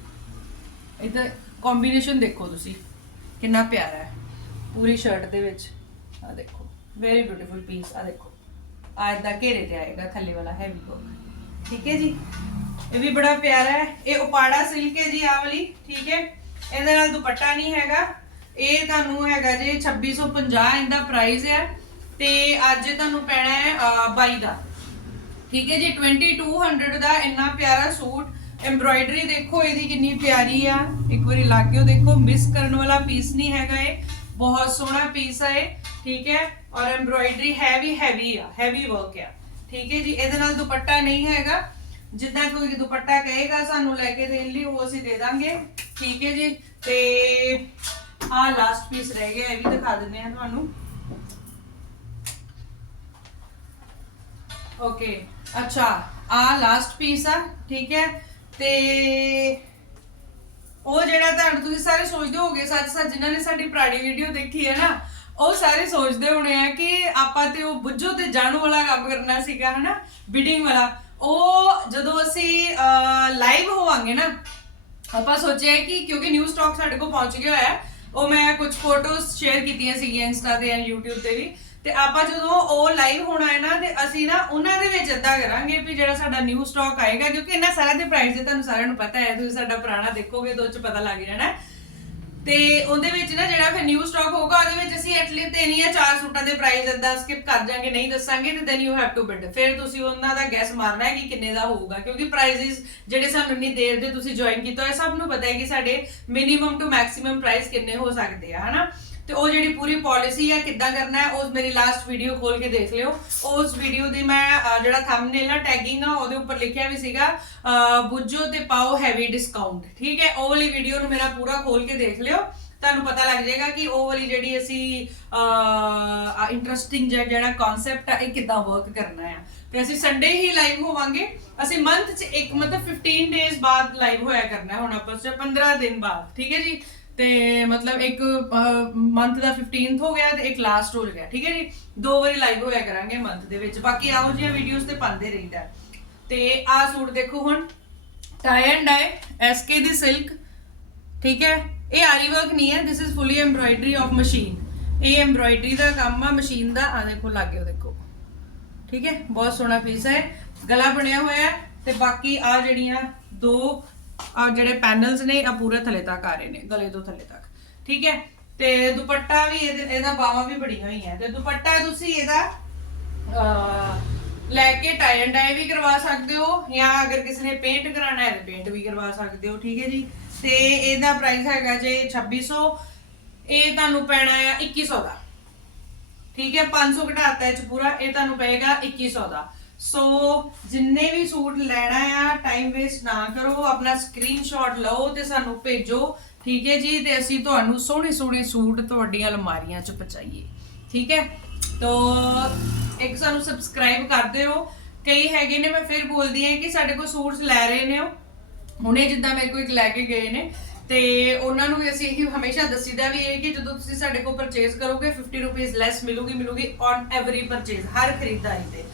ਇਹਦਾ ਕੰਬੀਨੇਸ਼ਨ ਦੇਖੋ ਤੁਸੀਂ। ਕਿੰਨਾ ਪਿਆਰਾ ਹੈ। ਪੂਰੀ ਸ਼ਰਟ ਦੇ ਵਿੱਚ। ਆ ਦੇਖੋ। ਵੈਰੀ ਬਿਊਟੀਫੁਲ ਪੀਸ ਆ ਦੇਖੋ। ਆ ਇਦਾਂ ਘੇਰੇ ਤੇ ਆਏਗਾ, ਥੱਲੇ ਵਾਲਾ ਹੈਵੀ ਵਰਕ ਠੀਕ ਹੈ ਜੀ? ਇਹ ਵੀ ਬੜਾ ਪਿਆਰਾ ਹੈ। ਇਹ ਉਪਾੜਾ ਸਿਲਕ ਹੈ ਜੀ ਆ ਵਾਲੀ, ਠੀਕ ਹੈ? ਇਹਦੇ ਨਾਲ ਦੁਪੱਟਾ ਨਹੀਂ ਹੈਗਾ। ਇਹ ਤੁਹਾਨੂੰ ਹੈਗਾ ਜੀ 2650 ਇਹਦਾ ਪ੍ਰਾਈਸ ਹੈ। ਤੇ ਅੱਜ ਤੁਹਾਨੂੰ ਪੈਣਾ ਹੈ 22 ਦਾ। ਠੀਕ ਹੈ ਜੀ? 2200 ਦਾ ਇੰਨਾ ਪਿਆਰਾ ਸੂਟ। ਐਮਬ੍ਰੋਇਡਰੀ ਦੇਖੋ, ਇਹਦੀ ਕਿੰਨੀ ਪਿਆਰੀ ਆ। ਇੱਕ ਵਾਰੀ ਲਾ ਦੇਖੋ ਮਿਸ ਕਰਨ ਵਾਲਾ ਪੀਸ ਨਹੀਂ ਹੈਗਾ ਇਹ। ਬਹੁਤ ਸੋਹਣਾ ਪੀਸ ਆ ਇਹ, ਠੀਕ ਹੈ? ਔਰ ਐਮਬ੍ਰੋਇਡਰੀ ਹੈਵੀ ਹੈਵੀ ਆ ਹੈਵੀ ਵਰਕ ਆ। ਠੀਕ ਹੈ ਜੀ? ਇਹਦੇ ਨਾਲ ਦੁਪੱਟਾ ਨਹੀਂ ਹੈਗਾ। ਜਿੱਦਾਂ ਕੋਈ ਦੁਪੱਟਾ ਕਹੇਗਾ, ਸਾਨੂੰ ਲੈ ਕੇ ਦੇਣ ਲਈ, ਉਹ ਅਸੀਂ ਦੇ ਦਾਂਗੇ। ਠੀਕ ਹੈ ਜੀ? ਤੇ ਆਹ ਲਾਸਟ ਪੀਸ ਰਹਿ ਗਿਆ, ਇਹ ਵੀ ਦਿਖਾ ਦਿੰਦੇ ਆ ਤੁਹਾਨੂੰ। ਓਕੇ ਅੱਛਾ, ਆ ਲਾਸਟ ਪੀਸ ਆ, ਠੀਕ ਹੈ? ਤੇ ਉਹ ਜਿਹੜਾ ਤੁਹਾਨੂੰ ਤੁਸੀਂ ਸਾਰੇ ਸੋਚਦੇ ਹੋਗੇ ਸੱਚ ਸੱਚ ਜਿਨ੍ਹਾਂ ਨੇ ਸਾਡੀ ਪੁਰਾਣੀ ਵੀਡੀਓ ਦੇਖੀ ਹੈ ਨਾ, ਉਹ ਸਾਰੇ ਸੋਚਦੇ ਹੋਣੇ ਆ ਕਿ ਆਪਾਂ ਤੇ ਉਹ ਬੁੱਝੋ ਤੇ ਜਾਣੂ ਵਾਲਾ ਕੰਮ ਕਰਨਾ ਸੀਗਾ, ਹਨਾ? ਬਿਡਿੰਗ ਵਾਲਾ। ਉਹ ਜਦੋਂ ਅਸੀਂ ਲਾਈਵ ਹੋਵਾਂਗੇ ਨਾ ਆਪਾਂ ਸੋਚਿਆ ਕਿ ਕਿਉਂਕਿ ਨਿਊ ਸਟਾਕ ਸਾਡੇ ਕੋਲ ਪਹੁੰਚ ਗਿਆ ਹੋਇਆ ਹੈ, ਉਹ ਮੈਂ ਕੁਝ ਫੋਟੋਜ਼ ਸ਼ੇਅਰ ਕੀਤੀਆਂ ਸੀਗੀਆਂ ਇੰਸਟਾ ਤੇ ਜਾਂ YouTube ਤੇ ਵੀ। ਤੇ ਆਪਾਂ ਜਦੋਂ ਉਹ ਲਾਈਵ ਹੋਣਾ ਹੈ ਨਾ ਤੇ ਅਸੀਂ ਨਾ ਉਹਨਾਂ ਦੇ ਵਿੱਚ ਇਦਾਂ ਕਰਾਂਗੇ ਵੀ ਜਿਹੜਾ ਸਾਡਾ ਨਿਊ ਸਟਾਕ ਆਏਗਾ ਕਿਉਂਕਿ ਇਹਨਾਂ ਸਾਰਿਆਂ ਦੇ ਪ੍ਰਾਈਸ ਦੇ ਤੁਹਾਨੂੰ ਸਾਰਿਆਂ ਨੂੰ ਪਤਾ ਹੈ ਤੁਸੀਂ ਸਾਡਾ ਪੁਰਾਣਾ ਦੇਖੋਗੇ ਤਾਂ ਉਹ ਚ ਪਤਾ ਲੱਗ ਜਾਣਾ ਤੇ ਉਹਦੇ ਵਿੱਚ ਨਾ ਜਿਹੜਾ ਫਿਰ ਨਿਊ ਸਟਾਕ ਹੋਊਗਾ, ਉਹਦੇ ਵਿੱਚ ਅਸੀਂ ਐਟਲੀਸਟ ਤਿੰਨ ਜਾਂ ਚਾਰ ਸੂਟਾਂ ਦੇ ਪ੍ਰਾਈਸ ਇਦਾਂ ਸਕਿਪ ਕਰ ਜਾਾਂਗੇ ਨਹੀਂ ਦੱਸਾਂਗੇ ਤੇ then you have to bid ਫਿਰ ਤੁਸੀਂ ਉਹਨਾਂ ਦਾ ਗੈਸ ਮਾਰਨਾ ਹੈ ਕਿ ਕਿੰਨੇ ਦਾ ਹੋਊਗਾ, ਕਿਉਂਕਿ ਪ੍ਰਾਈਸਿਸ ਜਿਹੜੇ ਸਾਨੂੰ ਇੰਨੀ ਦੇਰ ਦੇ ਤੁਸੀਂ ਜੁਆਇਨ ਕੀਤਾ ਹੋਇਆ ਸਭ ਨੂੰ ਪਤਾ ਹੈ ਕਿ ਸਾਡੇ ਮਿਨੀਮਮ ਟੂ ਮੈਕਸਿਮਮ ਪ੍ਰਾਈਸ ਕਿੰਨੇ ਹੋ ਸਕਦੇ ਆ, ਹਨਾ? ਤੇ ਉਹ ਜਿਹੜੀ ਪੂਰੀ ਪਾਲਿਸੀ ਹੈ ਕਿੱਦਾਂ ਕਰਨਾ ਹੈ ਉਸ ਮੇਰੀ ਲਾਸਟ ਵੀਡੀਓ ਖੋਲ ਕੇ ਦੇਖ ਲਿਓ। ਉਸ ਵੀਡੀਓ ਦੀ ਮੈਂ ਅਹ, ਜਿਹੜਾ ਥੰਬਨੇਲ ਆ ਟੈਗਿੰਗ ਆ ਉਹਦੇ ਉੱਪਰ ਲਿਖਿਆ ਵੀ ਸੀਗਾ ਅਹ, ਬੁੱਝੋ ਤੇ ਪਾਓ ਹੈਵੀ ਡਿਸਕਾਊਂਟ ਠੀਕ ਹੈ? ਉਹ ਵਾਲੀ ਵੀਡੀਓ ਨੂੰ ਮੇਰਾ ਪੂਰਾ ਖੋਲ ਕੇ ਦੇਖ ਲਿਓ। ਤੁਹਾਨੂੰ ਪਤਾ ਲੱਗ ਜਾਏਗਾ ਕਿ ਉਹ ਵਾਲੀ ਜਿਹੜੀ ਅਸੀਂ ਇੰਟਰਸਟਿੰਗ ਜਿਹੜਾ ਕਨਸੈਪਟ ਆ ਇਹ ਕਿੱਦਾਂ ਵਰਕ ਕਰਨਾ ਆ। ਤੇ ਅਸੀਂ ਸੰਡੇ ਹੀ ਲਾਈਵ ਹੋਵਾਂਗੇ। ਅਸੀਂ ਮੰਥ 'ਚ ਇੱਕ ਮਤਲਬ 15 ਡੇਜ਼ ਬਾਅਦ ਲਾਈਵ ਹੋਇਆ ਕਰਨਾ ਹੁਣ ਆਪਾਂ 'ਚ 15 ਦਿਨ ਬਾਅਦ ਠੀਕ ਹੈ ਜੀ? ਤੇ ਮਤਲਬ ਇੱਕ ਮੰਥ ਦਾ 15th ਹੋ ਗਿਆ ਤੇ ਇੱਕ ਲਾਸਟ ਹੋ ਗਿਆ, ਠੀਕ ਹੈ ਜੀ? ਦੋ ਵਾਰੀ ਲਾਈਵ ਹੋਇਆ ਕਰਾਂਗੇ ਮੰਥ ਦੇ ਵਿੱਚ। ਬਾਕੀ ਆਹੋ ਜਿਹੀਆਂ ਵੀਡੀਓਜ਼ ਤੇ ਪਾਉਂਦੇ ਰਹਿੰਦਾ। ਹੈ। ਤੇ ਆਹ ਸੂਟ ਦੇਖੋ ਹੁਣ। ਟਾਈ ਐਂਡ ਡਾਈ ਐਸਕੇ ਦੀ ਸਿਲਕ ਠੀਕ ਹੈ? ਇਹ ਆਰੀ ਵਰਕ ਨਹੀਂ ਹੈ this is fully embroidery of machine ਇਹ ਐਮਬ੍ਰਾਇਡਰੀ ਦਾ ਕੰਮ ਆ ਮਸ਼ੀਨ ਦਾ। ਆ ਦੇਖੋ, ਲੱਗੇ ਦੇਖੋ। ਠੀਕ ਹੈ? ਬਹੁਤ ਸੋਹਣਾ ਪੀਸ ਹੈ। ਗਲਾ ਬਣਿਆ ਹੋਇਆ ਹੈ ਤੇ ਬਾਕੀ ਆ ਜਿਹੜੀਆਂ ਦੋ ਆ ਜਿਹੜੇ ਪੈਨਲਸ ਨੇ ਆ ਪੂਰੇ ਥੱਲੇ ਤੱਕ ਆ ਰਹੇ ਨੇ ਗਲੇ ਤੋਂ ਥੱਲੇ ਤੱਕ। ਠੀਕ ਹੈ? ਤੇ ਦੁਪੱਟਾ ਵੀ ਇਹਦੇ- ਇਹਦਾ ਬਾਹਾਂ ਵੀ ਬੜੀਆਂ ਹੋਈਆਂ। ਤੇ ਦੁਪੱਟਾ ਤੁਸੀਂ ਇਹਦਾ ਅਹ, ਲੈ ਕੇ ਟਾਈ ਐਂਡ ਡਾਈ ਵੀ ਕਰਵਾ ਸਕਦੇ ਹੋ ਜਾਂ ਅਗਰ ਕਿਸੇ ਨੇ ਪੇਂਟ ਕਰਾਣਾ ਹੈ ਤਾਂ ਪੇਂਟ ਵੀ ਕਰਵਾ ਸਕਦੇ ਹੋ ਠੀਕ ਹੈ ਜੀ? ਤੇ ਇਹਦਾ ਪ੍ਰਾਈਸ ਹੈਗਾ ਜੇ 2600 ਇਹ ਤੁਹਾਨੂੰ ਪੈਣਾ ਆ 2100 ਦਾ। ਠੀਕ ਹੈ? 500 ਘਟਾਤਾ ਇਹ ਚ ਪੂਰਾ ਇਹ ਤੁਹਾਨੂੰ ਪਏਗਾ 2100 ਦਾ। ਸੋ ਜਿੰਨੇ ਵੀ ਸੂਟ ਲੈਣਾ ਆ ਟਾਈਮ ਵੇਸਟ ਨਾ ਕਰੋ, ਆਪਣਾ ਸਕਰੀਨਸ਼ਾਟ ਲਓ ਤੇ ਸਾਨੂੰ ਭੇਜੋ, ਠੀਕ ਹੈ ਜੀ? ਤੇ ਅਸੀਂ ਤੁਹਾਨੂੰ ਸੋਹਣੇ ਸੋਹਣੇ ਸੂਟ ਤੁਹਾਡੀਆਂ ਅਲਮਾਰੀਆਂ 'ਚ ਪਹੁੰਚਾਈਏ, ਠੀਕ ਹੈ? ਤੋ, ਇੱਕ ਸਾਨੂੰ ਸਬਸਕ੍ਰਾਈਬ ਕਰ ਦਿਓ। ਕਈ ਹੈਗੇ ਨੇ, ਮੈਂ ਫਿਰ ਬੋਲਦੀ ਹਾਂ ਕਿ ਸਾਡੇ ਕੋਲ ਸੂਟਸ ਲੈ ਰਹੇ ਨੇ ਉਹ। ਹੁਣੇ ਜਿੱਦਾਂ ਮੇਰੇ ਕੋਲ ਇੱਕ ਲੈ ਕੇ ਗਏ ਨੇ। ਤੇ ਉਹਨਾਂ ਨੂੰ ਵੀ ਅਸੀਂ ਇਹ ਹਮੇਸ਼ਾ ਦੱਸੀਦਾ ਵੀ ਇਹ ਕਿ ਜਦੋਂ ਤੁਸੀਂ ਸਾਡੇ ਕੋਲ ਪਰਚੇਸ ਕਰੋਗੇ 50 ਰੁਪਏ ਲੈਸ ਮਿਲੂਗੀ ਮਿਲੂਗੀ ਔਨ ਐਵਰੀ ਪਰਚੇਸ ਹਰ ਖਰੀਦਦਾਰੀ ਤੇ।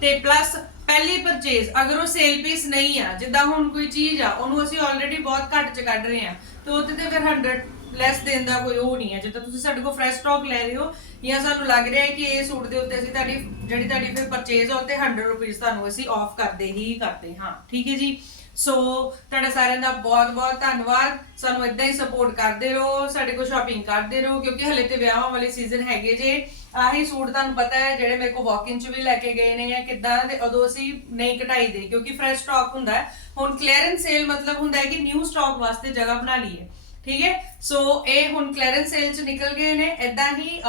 ਤੇ ਪਲੱਸ ਪਹਿਲੀ ਪਰਚੇਸ ਅਗਰ ਉਹ ਸੇਲ ਪੀਸ ਨਹੀਂ ਆ, ਜਿੱਦਾਂ ਹੁਣ ਕੋਈ ਚੀਜ਼ ਆ, ਉਹਨੂੰ ਅਸੀਂ ਆਲਰੇਡੀ ਬਹੁਤ ਘੱਟ ਚ ਕੱਢ ਰਹੇ ਆ, ਤੇ ਉਹਦੇ ਤੇ ਫਿਰ 100 ਲੈਸ ਦੇਣ ਦਾ ਕੋਈ ਉਹ ਨਹੀਂ ਹੈ ਜਿੱਦਾਂ ਤੁਸੀਂ ਸਾਡੇ ਕੋਲ ਫਰੈਸ਼ ਸਟਾਕ ਲੈ ਰਹੇ ਹੋ, ਜਾਂ ਸਾਨੂੰ ਲੱਗ ਰਿਹਾ ਹੈ ਕਿ ਇਹ ਸੂਟ ਦੇ ਉੱਤੇ ਅਸੀਂ ਤੁਹਾਡੀ, ਜਿਹੜੀ ਤੁਹਾਡੀ ਫਿਰ ਪਰਚੇਸ ਆ, ਉਹ 'ਤੇ 100 ਰੁਪਏ ਤੁਹਾਨੂੰ ਅਸੀਂ ਆਫ ਕਰਦੇ ਹੀ ਕਰਦੇ ਹਾਂ, ਠੀਕ ਹੈ ਜੀ? ਸੋ ਤੁਹਾਡਾ ਸਾਰਿਆਂ ਦਾ ਬਹੁਤ ਬਹੁਤ ਧੰਨਵਾਦ, ਸਾਨੂੰ ਇਦਾਂ ਹੀ ਸਪੋਰਟ ਕਰਦੇ ਰਹੋ, ਸਾਡੇ ਕੋਲ ਸ਼ਾਪਿੰਗ ਕਰਦੇ ਰਹੋ, ਕਿਉਂਕਿ ਹਲੇ ਤੇ ਵਿਆਹਾਂ ਵਾਲੇ ਸੀਜ਼ਨ ਹੈਗੇ ਜੇ ਆਹੀ ਸੂਟ ਤੁਹਾਨੂੰ ਪਤਾ ਹੈ, ਜਿਹੜੇ ਮੇਰੇ ਕੋਲ ਵਾਕ-ਇਨ ਚ ਵੀ ਲੈ ਕੇ ਗਏ ਨੇ ਜਾਂ ਕਿੱਦਾਂ ਤੇ ਉਦੋਂ ਅਸੀਂ ਨਹੀਂ ਘਟਾਈ ਦੇ, ਕਿਉਂਕਿ ਫਰੈਸ਼ ਸਟਾਕ ਹੁੰਦਾ ਹੈ। ਹੁਣ ਕਲੀਅਰੈਂਸ ਸੇਲ ਮਤਲਬ ਹੁੰਦਾ ਹੈ ਕਿ ਨਿਊ ਸਟਾਕ ਵਾਸਤੇ ਜਗ੍ਹਾ ਬਣਾ ਲਈਏ। ਠੀਕ ਹੈ? ਸੋ ਇਹ ਹੁਣ ਕਲੀਅਰੈਂਸ ਸੇਲ ਚ ਨਿਕਲ ਗਏ ਨੇ ਇਦਾਂ ਹੀ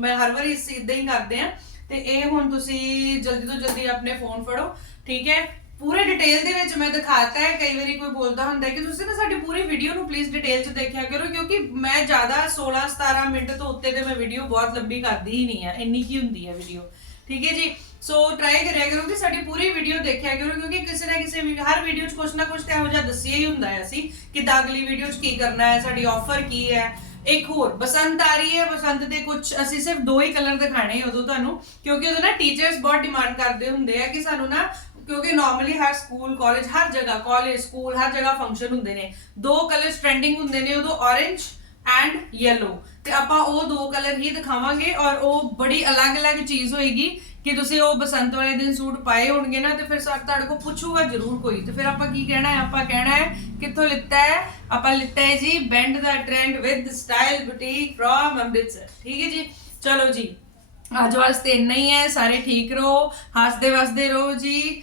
ਮੈਂ ਹਰ ਵਾਰੀ ਇਸ ਇਦਾਂ ਹੀ ਕਰਦੇ ਆ ਤੇ ਇਹ ਹੁਣ ਤੁਸੀਂ ਜਲਦੀ ਤੋਂ ਜਲਦੀ ਆਪਣੇ ਫੋਨ ਫੜੋ। ਠੀਕ ਹੈ? ਪੂਰੇ ਡਿਟੇਲ ਦੇ ਵਿੱਚ ਮੈਂ ਦਿਖਾਤਾ ਹੈ, ਕਈ ਵਾਰੀ ਕੋਈ ਬੋਲਦਾ ਹੁੰਦਾ ਹੈ ਕਿ ਤੁਸੀਂ ਨਾ ਸਾਡੀ ਪੂਰੀ ਵੀਡੀਓ ਨੂੰ ਪਲੀਜ਼ ਡਿਟੇਲ 'ਚ ਦੇਖਿਆ ਕਰੋ, ਕਿਉਂਕਿ ਮੈਂ ਜ਼ਿਆਦਾ 16 17 ਮਿੰਟ ਤੋਂ ਉੱਤੇ ਤੇ ਮੈਂ ਵੀਡੀਓ ਬਹੁਤ ਲੰਬੀ ਕਰਦੀ ਹੀ ਨਹੀਂ ਹੈ ਇੰਨੀ ਕੀ ਹੁੰਦੀ ਹੈ ਵੀਡੀਓ ਠੀਕ ਹੈ ਜੀ? ਸੋ ਟਰਾਈ ਕਰਿਆ ਕਰੋ ਕਿ ਸਾਡੀ ਪੂਰੀ ਵੀਡੀਓ ਦੇਖਿਆ ਕਰੋ, ਕਿਉਂਕਿ ਕਿਸੇ ਨਾ ਕਿਸੇ ਵੀ, ਹਰ ਵੀਡੀਓ 'ਚ ਕੁਛ ਨਾ ਕੁਛ ਤਾਂ ਇਹੋ ਜਿਹਾ ਦੱਸਿਆ ਹੀ ਹੁੰਦਾ ਹੈ ਅਸੀਂ ਕਿੱਦਾਂ ਅਗਲੀ ਵੀਡੀਓ 'ਚ ਕੀ ਕਰਨਾ ਹੈ, ਸਾਡੀ ਆਫਰ ਕੀ ਹੈ। ਇੱਕ ਹੋਰ, ਬਸੰਤ ਆ ਰਹੀ ਹੈ, ਬਸੰਤ ਦੇ ਕੁਝ ਅਸੀਂ ਸਿਰਫ ਦੋ ਹੀ ਕਲਰ ਦਿਖਾਣੇ ਉਦੋਂ ਤੁਹਾਨੂੰ, ਕਿਉਂਕਿ ਉਦੋਂ ਨਾ ਟੀਚਰਸ ਬਹੁਤ ਡਿਮਾਂਡ ਕਰਦੇ ਹੁੰਦੇ ਆ ਕਿ ਸਾਨੂੰ ਨਾ ਕਿਉਂਕਿ ਨਾਰਮਲੀ ਹਰ ਸਕੂਲ ਕਾਲਜ ਹਰ ਜਗ੍ਹਾ ਕਾਲਜ ਸਕੂਲ ਹਰ ਜਗ੍ਹਾ ਫੰਕਸ਼ਨ ਹੁੰਦੇ ਨੇ ਦੋ ਕਲਰਸ ਟ੍ਰੈਂਡਿੰਗ ਹੁੰਦੇ ਨੇ ਉਦੋਂ orange ਐਂਡ yellow ਤੇ ਆਪਾਂ ਉਹ ਦੋ ਕਲਰ ਹੀ ਦਿਖਾਵਾਂਗੇ ਔਰ ਉਹ ਬੜੀ ਅਲੱਗ-ਅਲੱਗ ਚੀਜ਼ ਹੋਏਗੀ ਕਿ ਤੁਸੀਂ ਉਹ ਬਸੰਤ ਵਾਲੇ ਦਿਨ ਸੂਟ ਪਾਏ ਹੋਣਗੇ ਨਾ ਤੇ ਫਿਰ ਸਾ ਤੁਹਾਡੇ ਕੋਲ ਪੁੱਛੂਗਾ ਜ਼ਰੂਰ ਕੋਈ ਤੇ ਫਿਰ ਆਪਾਂ ਕੀ ਕਹਿਣਾ ਹੈ ਆਪਾਂ ਕਹਿਣਾ ਹੈ ਕਿੱਥੋਂ ਲਿੱਤਾ ਹੈ ਆਪਾਂ ਲਿੱਤਾ ਹੈ ਜੀ band the trend with style boutique from Amritsar ਠੀਕ ਹੈ ਜੀ ਚਲੋ ਜੀ ਅੱਜ ਵਾਸਤੇ ਇੰਨਾ ਹੀ ਹੈ ਸਾਰੇ ਠੀਕ ਰਹੋ ਹੱਸਦੇ ਵਸਦੇ ਰਹੋ ਜੀ